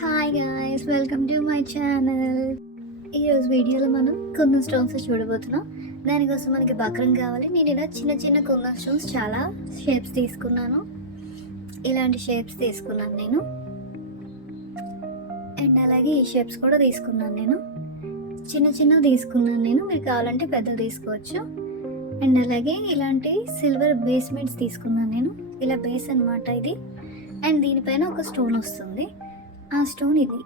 Hi guys, welcome to my channel. ఈరోజు వీడియోలో మనం కుందన్ స్టోన్స్ చూడబోతున్నాం. దానికోసం మనకి బక్రం కావాలి. నేను ఇలా చిన్న చిన్న కుందన్ స్టోన్స్ చాలా షేప్స్ తీసుకున్నాను. ఇలాంటి షేప్స్ తీసుకున్నాను నేను, అండ్ అలాగే ఈ షేప్స్ కూడా తీసుకున్నాను. నేను చిన్న చిన్నవి తీసుకున్నాను. మీరు కావాలంటే పెద్దవి తీసుకోవచ్చు. అండ్ అలాగే ఇలాంటి సిల్వర్ బేస్మెంట్స్ తీసుకున్నాను నేను. ఇలా బేస్ అనమాట ఇది. అండ్ దీనిపైన ఒక స్టోన్ వస్తుంది. ఆ స్టోన్ ఇది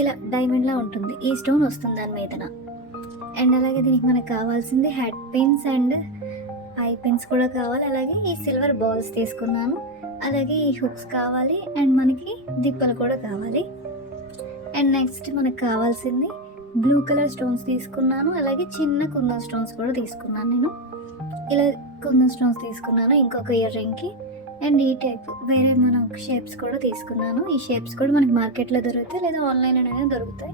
ఇలా డైమండ్లా ఉంటుంది. ఈ స్టోన్ వస్తుంది దాని మీదన. అండ్ అలాగే దీనికి మనకు కావాల్సింది head pins and I pins కూడా కావాలి. అలాగే ఈ సిల్వర్ బాల్స్ తీసుకున్నాను. అలాగే ఈ హుక్స్ కావాలి. అండ్ మనకి దిప్పలు కూడా కావాలి. అండ్ నెక్స్ట్ మనకు కావాల్సింది బ్లూ కలర్ స్టోన్స్ తీసుకున్నాను. అలాగే చిన్న కుందన్ స్టోన్స్ కూడా తీసుకున్నాను. నేను ఇలా కుందన్ స్టోన్స్ తీసుకున్నాను ఇంకొక ఇయర్ రింగ్కి. అండ్ ఈ టైప్ వేరే మనం షేప్స్ కూడా తీసుకున్నాను. ఈ షేప్స్ కూడా మనకి మార్కెట్లో దొరుకుతాయి, లేదా ఆన్లైన్లోనే దొరుకుతాయి.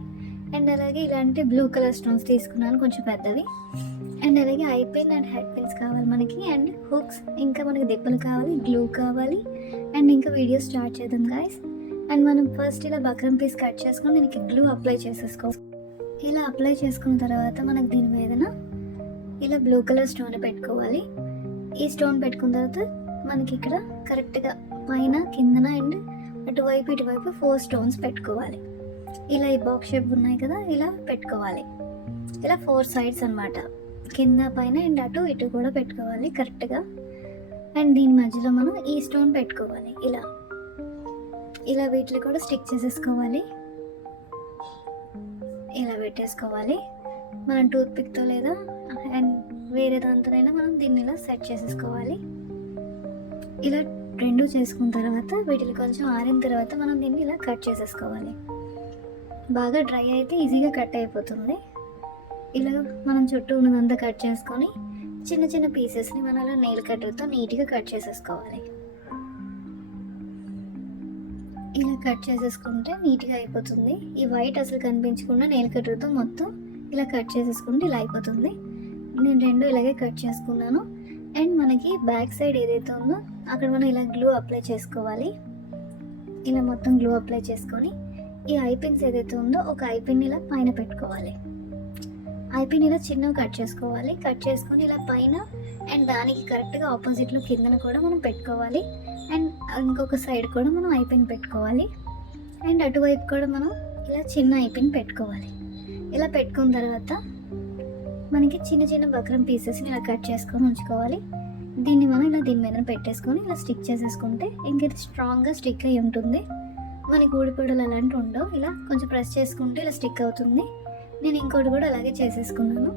అండ్ అలాగే ఇలాంటి బ్లూ కలర్ స్టోన్స్ తీసుకున్నాను, కొంచెం పెద్దవి. అండ్ అలాగే I pin and head pins కావాలి మనకి. అండ్ హుక్స్, ఇంకా మనకి దిప్పలు కావాలి, గ్లూ కావాలి. అండ్ ఇంకా వీడియో స్టార్ట్ చేద్దాం గాయస్. అండ్ మనం ఫస్ట్ ఇలా బక్రం పీస్ కట్ చేసుకొని దీనికి గ్లూ అప్లై చేసేసుకో. ఇలా అప్లై చేసుకున్న తర్వాత మనకు దీని మీదన ఇలా బ్లూ కలర్ స్టోన్ పెట్టుకోవాలి. ఈ స్టోన్ పెట్టుకున్న తర్వాత మనకి ఇక్కడ కరెక్ట్గా పైన, కిందన అండ్ అటువైపు ఇటువైపు 4 స్టోన్స్ పెట్టుకోవాలి. ఇలా ఈ బాక్స్ షేప్ ఉన్నాయి కదా, ఇలా పెట్టుకోవాలి. ఇలా 4 సైడ్స్ అనమాట, కింద పైన అండ్ అటు ఇటు కూడా పెట్టుకోవాలి కరెక్ట్గా. అండ్ దీని మధ్యలో మనం ఈ స్టోన్ పెట్టుకోవాలి. ఇలా వీటిని కూడా స్టిక్ చేసేసుకోవాలి. ఇలా పెట్టేసుకోవాలి. మనం టూత్ పిక్తో లేదా అండ్ వేరే దాంతోనైనా మనం దీన్ని ఇలా సెట్ చేసేసుకోవాలి. ఇలా రెండు చేసుకున్న తర్వాత వీటిని కొంచెం ఆరిన తర్వాత మనం దీన్ని ఇలా కట్ చేసేసుకోవాలి. బాగా డ్రై అయితే ఈజీగా కట్ అయిపోతుంది. ఇలా మనం చుట్టూ ఉన్నదంతా కట్ చేసుకొని చిన్న చిన్న పీసెస్ని మనం అలా నెయిల్ కట్టర్తో నీట్గా కట్ చేసేసుకోవాలి. ఇలా కట్ చేసేసుకుంటే నీట్గా అయిపోతుంది. ఈ వైట్ అసలు కనిపించకుండా నెయిల్ కట్టర్తో మొత్తం ఇలా కట్ చేసేసుకుంటే ఇలా అయిపోతుంది. నేను రెండు ఇలాగే కట్ చేసుకున్నాను. అండ్ మనకి బ్యాక్ సైడ్ ఏదైతే ఉందో అక్కడ మనం ఇలా గ్లూ అప్లై చేసుకోవాలి. ఇలా మొత్తం గ్లూ అప్లై చేసుకొని ఈ ఐ పిన్స్ ఏదైతే ఉందో ఒక ఐ పిన్ ఇలా పైన పెట్టుకోవాలి. ఐ పిన్ ఇలా చిన్నగా కట్ చేసుకోవాలి. కట్ చేసుకొని ఇలా పైన అండ్ దానికి కరెక్ట్గా ఆపోజిట్లో కిందన కూడా మనం పెట్టుకోవాలి. అండ్ ఇంకొక సైడ్ కూడా మనం ఐ పిన్ పెట్టుకోవాలి. అండ్ అటువైపు కూడా మనం ఇలా చిన్న ఐ పిన్ పెట్టుకోవాలి. ఇలా పెట్టుకున్న తర్వాత మనకి చిన్న చిన్న బక్రం పీసెస్ని ఇలా కట్ చేసుకొని ఉంచుకోవాలి. దీన్ని మనం ఇలా దీని మీద పెట్టేసుకొని ఇలా స్టిక్ చేసేసుకుంటే ఇంకైతే స్ట్రాంగ్గా స్టిక్ అయి ఉంటుంది. మనకి ఊడిపడలు అలాంటివి ఉండవు. ఇలా కొంచెం ప్రెస్ చేసుకుంటే ఇలా స్టిక్ అవుతుంది. నేను ఇంకోటి కూడా అలాగే చేసేసుకున్నాను.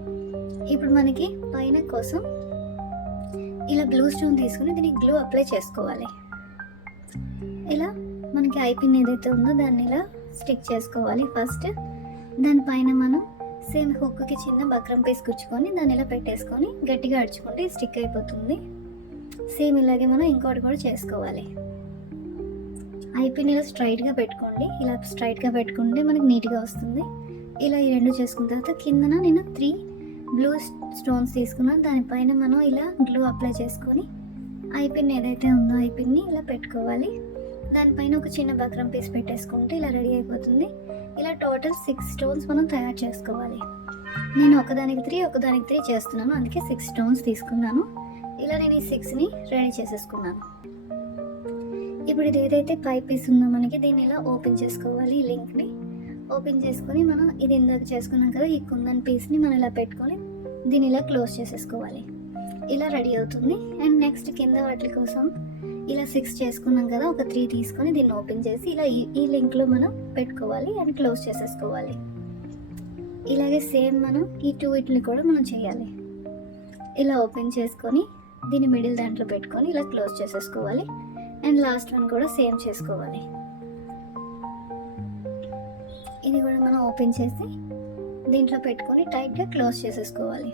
ఇప్పుడు మనకి పైన కోసం ఇలా గ్లూ స్టోన్ తీసుకుని దీనికి గ్లూ అప్లై చేసుకోవాలి. ఇలా మనకి ఐ పిన్ ఏదైతే ఉందో దాన్ని ఇలా స్టిక్ చేసుకోవాలి ఫస్ట్. దానిపైన మనం సేమ్ హుక్కి చిన్న బక్రం పీస్ కుచ్చుకొని దాన్ని ఇలా పెట్టేసుకొని గట్టిగా అడుచుకుంటే స్టిక్ అయిపోతుంది. సేమ్ ఇలాగే మనం ఇంకోటి కూడా చేసుకోవాలి. ఐ పిన్ ఇలా స్ట్రైట్గా పెట్టుకోండి. ఇలా స్ట్రైట్గా పెట్టుకుంటే మనకి నీట్గా వస్తుంది. ఇలా ఈ రెండు చేసుకున్న తర్వాత కిందన నేను 3 బ్లూ స్టోన్స్ తీసుకున్నాను. దానిపైన మనం ఇలా గ్లూ అప్లై చేసుకొని ఐ పిన్ ఏదైతే ఉందో ఐ పిన్ని ఇలా పెట్టుకోవాలి. దానిపైన ఒక చిన్న బక్రం పీస్ పెట్టేసుకుంటే ఇలా రెడీ అయిపోతుంది. ఇలా టోటల్ 6 స్టోన్స్ మనం తయారు చేసుకోవాలి. నేను ఒకదానికి 3 చేస్తున్నాను, అందుకే 6 స్టోన్స్ తీసుకున్నాను. ఇలా నేను ఈ 6ని రెడీ చేసేసుకున్నాను. ఇప్పుడు ఇది ఏదైతే పై పీస్ ఉందో మనకి దీన్ని ఇలా ఓపెన్ చేసుకోవాలి. ఈ లింక్ని ఓపెన్ చేసుకొని మనం ఇది ఇందాక చేసుకున్నాం కదా, ఈ కుందన్ పీస్ని మనం ఇలా పెట్టుకొని దీన్ని ఇలా క్లోజ్ చేసేసుకోవాలి. ఇలా రెడీ అవుతుంది. అండ్ నెక్స్ట్ కింద వాటి కోసం ఇలా 6 చేసుకున్నాం కదా, ఒక 3 తీసుకొని దీన్ని ఓపెన్ చేసి ఇలా ఈ లింక్లో మనం పెట్టుకోవాలి అండ్ క్లోజ్ చేసేసుకోవాలి. ఇలాగే సేమ్ మనం ఈ 2 వీటిని కూడా మనం చేయాలి. ఇలా ఓపెన్ చేసుకొని దీన్ని మిడిల్ దాంట్లో పెట్టుకొని ఇలా క్లోజ్ చేసేసుకోవాలి. అండ్ లాస్ట్ వన్ కూడా సేమ్ చేసుకోవాలి. ఇది కూడా మనం ఓపెన్ చేసి దీంట్లో పెట్టుకొని టైట్గా క్లోజ్ చేసేసుకోవాలి.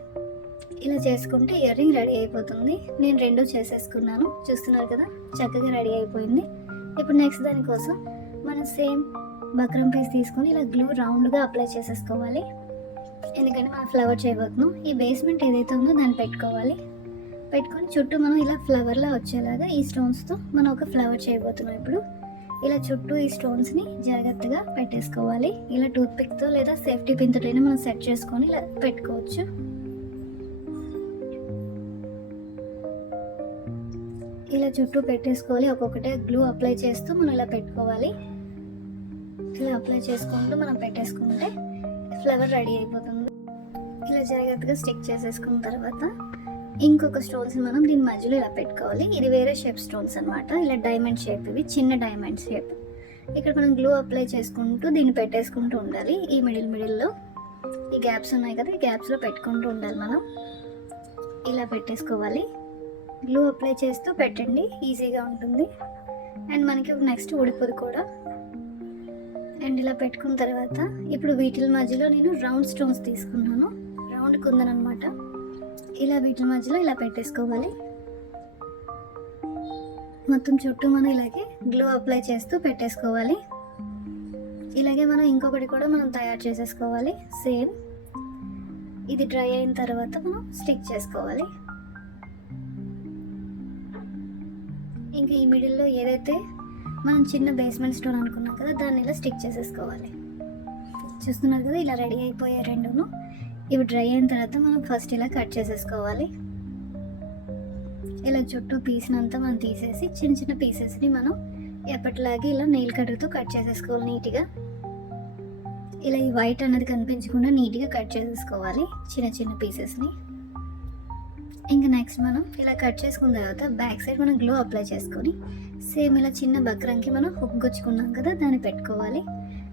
ఇలా చేసుకుంటే ఇయర్ రింగ్ రెడీ అయిపోతుంది. నేను 2 చేసేసుకున్నాను, చూస్తున్నారు కదా, చక్కగా రెడీ అయిపోయింది. ఇప్పుడు నెక్స్ట్ దానికోసం మనం సేమ్ బక్రం పీస్ తీసుకొని ఇలా గ్లూ రౌండ్గా అప్లై చేసేసుకోవాలి. ఎందుకంటే మనం ఫ్లవర్ చేయబోతున్నాం. ఈ బేస్మెంట్ ఏదైతే ఉందో దాన్ని పెట్టుకోవాలి. పెట్టుకొని చుట్టూ మనం ఇలా ఫ్లవర్లా వచ్చేలాగా ఈ స్టోన్స్తో మనం ఒక ఫ్లవర్ చేయబోతున్నాం. ఇప్పుడు ఇలా చుట్టూ ఈ స్టోన్స్ని జాగ్రత్తగా పెట్టేసుకోవాలి. ఇలా టూత్ పిక్తో లేదా సేఫ్టీ పిన్తో మనం సెట్ చేసుకొని ఇలా పెట్టుకోవచ్చు. ఇలా చుట్టూ పెట్టేసుకోవాలి. ఒక్కొక్కటే గ్లూ అప్లై చేస్తూ మనం ఇలా పెట్టుకోవాలి. ఇలా అప్లై చేసుకుంటూ మనం పెట్టేసుకుంటే ఫ్లవర్ రెడీ అయిపోతుంది. ఇలా జాగ్రత్తగా స్టిక్ చేసేసుకున్న తర్వాత ఇంకొక స్టోన్స్ మనం దీని మధ్యలో ఇలా పెట్టుకోవాలి. ఇది వేరే షేప్ స్టోన్స్ అనమాట. ఇలా డైమండ్ షేప్, ఇవి చిన్న డైమండ్ షేప్. ఇక్కడ మనం గ్లూ అప్లై చేసుకుంటూ దీన్ని పెట్టేసుకుంటూ ఉండాలి. ఈ మిడిల్లో ఈ గ్యాప్స్ ఉన్నాయి కదా, ఈ గ్యాప్స్లో పెట్టుకుంటూ ఉండాలి. మనం ఇలా పెట్టేసుకోవాలి. గ్లూ అప్లై చేస్తూ పెట్టండి, ఈజీగా ఉంటుంది. అండ్ మనకి నెక్స్ట్ ఊడిపోదు కూడా. అండ్ ఇలా పెట్టుకున్న తర్వాత ఇప్పుడు వీటి మధ్యలో నేను రౌండ్ స్టోన్స్ తీసుకున్నాను. రౌండ్ కుందన్ అనమాట. ఇలా వీటి మధ్యలో ఇలా పెట్టేసుకోవాలి. మొత్తం చుట్టూ మనం ఇలాగే గ్లూ అప్లై చేస్తూ పెట్టేసుకోవాలి. ఇలాగే మనం ఇంకొకటి కూడా మనం తయారు చేసేసుకోవాలి. సేమ్ ఇది డ్రై అయిన తర్వాత మనం స్టిక్ చేసుకోవాలి. ఇంకా ఈ మిడిల్లో ఏదైతే మనం చిన్న బేస్మెంట్ స్టోన్ అనుకున్నాం కదా, దాన్ని ఇలా స్టిక్ చేసేసుకోవాలి. చూస్తున్నారు కదా, ఇలా రెడీ అయిపోయాయి రెండును. ఇవి డ్రై అయిన తర్వాత మనం ఫస్ట్ ఇలా కట్ చేసేసుకోవాలి. ఇలా చుట్టూ పీస్నంతా మనం తీసేసి చిన్న చిన్న పీసెస్ని మనం ఎప్పటిలాగే ఇలా నెయిల్ కట్టర్తో కట్ చేసేసుకోవాలి నీట్గా. ఇలా ఈ వైట్ అనేది కనిపించకుండా నీట్గా కట్ చేసేసుకోవాలి చిన్న చిన్న పీసెస్ని. ఇంకా నెక్స్ట్ మనం ఇలా కట్ చేసుకున్న తర్వాత బ్యాక్ సైడ్ మనం గ్లూ అప్లై చేసుకొని సేమ్ ఇలా చిన్న బక్రంకి మనం హుక్ గుచ్చుకున్నాం కదా, దాన్ని పెట్టుకోవాలి.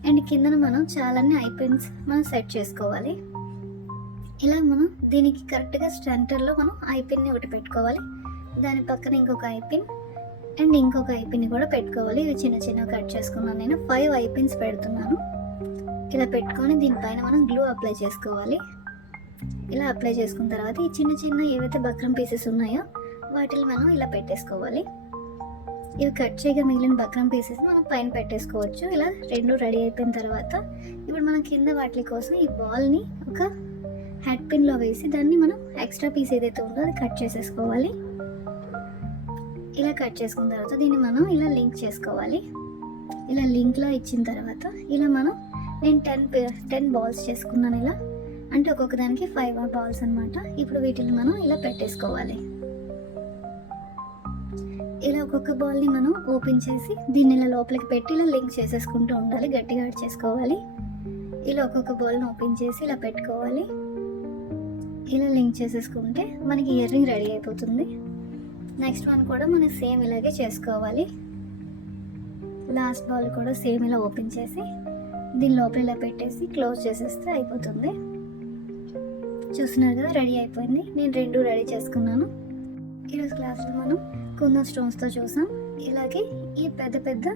అండ్ కిందన మనం చాలానే ఐ పిన్స్ మనం సెట్ చేసుకోవాలి. ఇలా మనం దీనికి కరెక్ట్గా సెంటర్లో మనం ఐ పిన్ని ఒకటి పెట్టుకోవాలి. దాని పక్కన ఇంకొక ఐ పిన్ అండ్ ఇంకొక ఐ పిన్ని కూడా పెట్టుకోవాలి. ఇవి చిన్న చిన్న కట్ చేసుకున్నాను. నేను 5 ఐ పిన్స్ పెడుతున్నాను. ఇలా పెట్టుకొని దీనిపైన మనం గ్లూ అప్లై చేసుకోవాలి. ఇలా అప్లై చేసుకున్న తర్వాత ఈ చిన్న చిన్న ఏవైతే బక్రం పీసెస్ ఉన్నాయో వాటిని మనం ఇలా పెట్టేసుకోవాలి. ఇవి కట్ చేయగా మిగిలిన బక్రం పీసెస్ మనం పైన పెట్టేసుకోవచ్చు. ఇలా రెండు రెడీ అయిపోయిన తర్వాత ఇప్పుడు మనం కింద వాటి కోసం ఈ బాల్ని ఒక హెడ్ పిన్లో వేసి దాన్ని మనం ఎక్స్ట్రా పీస్ ఏదైతే ఉందో అది కట్ చేసేసుకోవాలి. ఇలా కట్ చేసుకున్న తర్వాత దీన్ని మనం ఇలా లింక్ చేసుకోవాలి. ఇలా లింక్లో ఇచ్చిన తర్వాత ఇలా నేను 10 బాల్స్ చేసుకున్నాను. ఇలా అంటే ఒక్కొక్క దానికి 5 బాల్స్ అనమాట. ఇప్పుడు వీటిని మనం ఇలా పెట్టేసుకోవాలి. ఇలా ఒక్కొక్క బాల్ని మనం ఓపెన్ చేసి దీన్ని ఇలా లోపలికి పెట్టి ఇలా లింక్ చేసేసుకుంటూ ఉండాలి. గట్టిగా యాడ్ చేసుకోవాలి. ఇలా ఒక్కొక్క బాల్ని ఓపెన్ చేసి ఇలా పెట్టుకోవాలి. ఇలా లింక్ చేసేసుకుంటే మనకి ఇయర్ రింగ్ రెడీ అయిపోతుంది. నెక్స్ట్ వన్ కూడా మనం సేమ్ ఇలాగే చేసుకోవాలి. లాస్ట్ బాల్ కూడా సేమ్ ఇలా ఓపెన్ చేసి దీని లోపల ఇలా పెట్టేసి క్లోజ్ చేసేస్తే అయిపోతుంది. చూస్తున్నారు కదా, రెడీ అయిపోయింది. నేను 2 రెడీ చేసుకున్నాను. ఈరోజు క్లాస్లో మనం కుందన్ స్టోన్స్తో చూసాం. ఇలాగే ఈ పెద్ద పెద్ద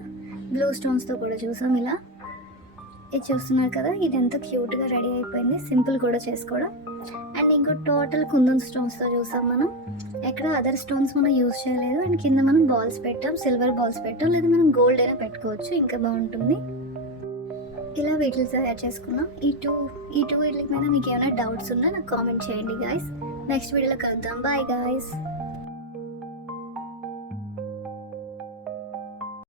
బ్లూ స్టోన్స్తో కూడా చూసాం. ఇలా ఇది చూస్తున్నారు కదా, ఇది ఎంత క్యూట్గా రెడీ అయిపోయింది. సింపుల్ కూడా చేసుకోవడం. అండ్ ఇంకో టోటల్ కుందన్ స్టోన్స్తో చూసాం. మనం ఎక్కడ అదర్ స్టోన్స్ మనం యూజ్ చేయలేదు. అండ్ కింద మనం బాల్స్ పెట్టాం, సిల్వర్ బాల్స్ పెట్టాం, లేదా మనం గోల్డ్ అయినా పెట్టుకోవచ్చు, ఇంకా బాగుంటుంది. ఇలా వీటిని తయారు చేసుకున్నాం. ఈ టూ వీటి మీద మీకు ఏమైనా డౌట్స్ ఉన్నా నాకు కామెంట్ చేయండి గాయస్. నెక్స్ట్ వీడియోలో కలుద్దాం. Bye guys.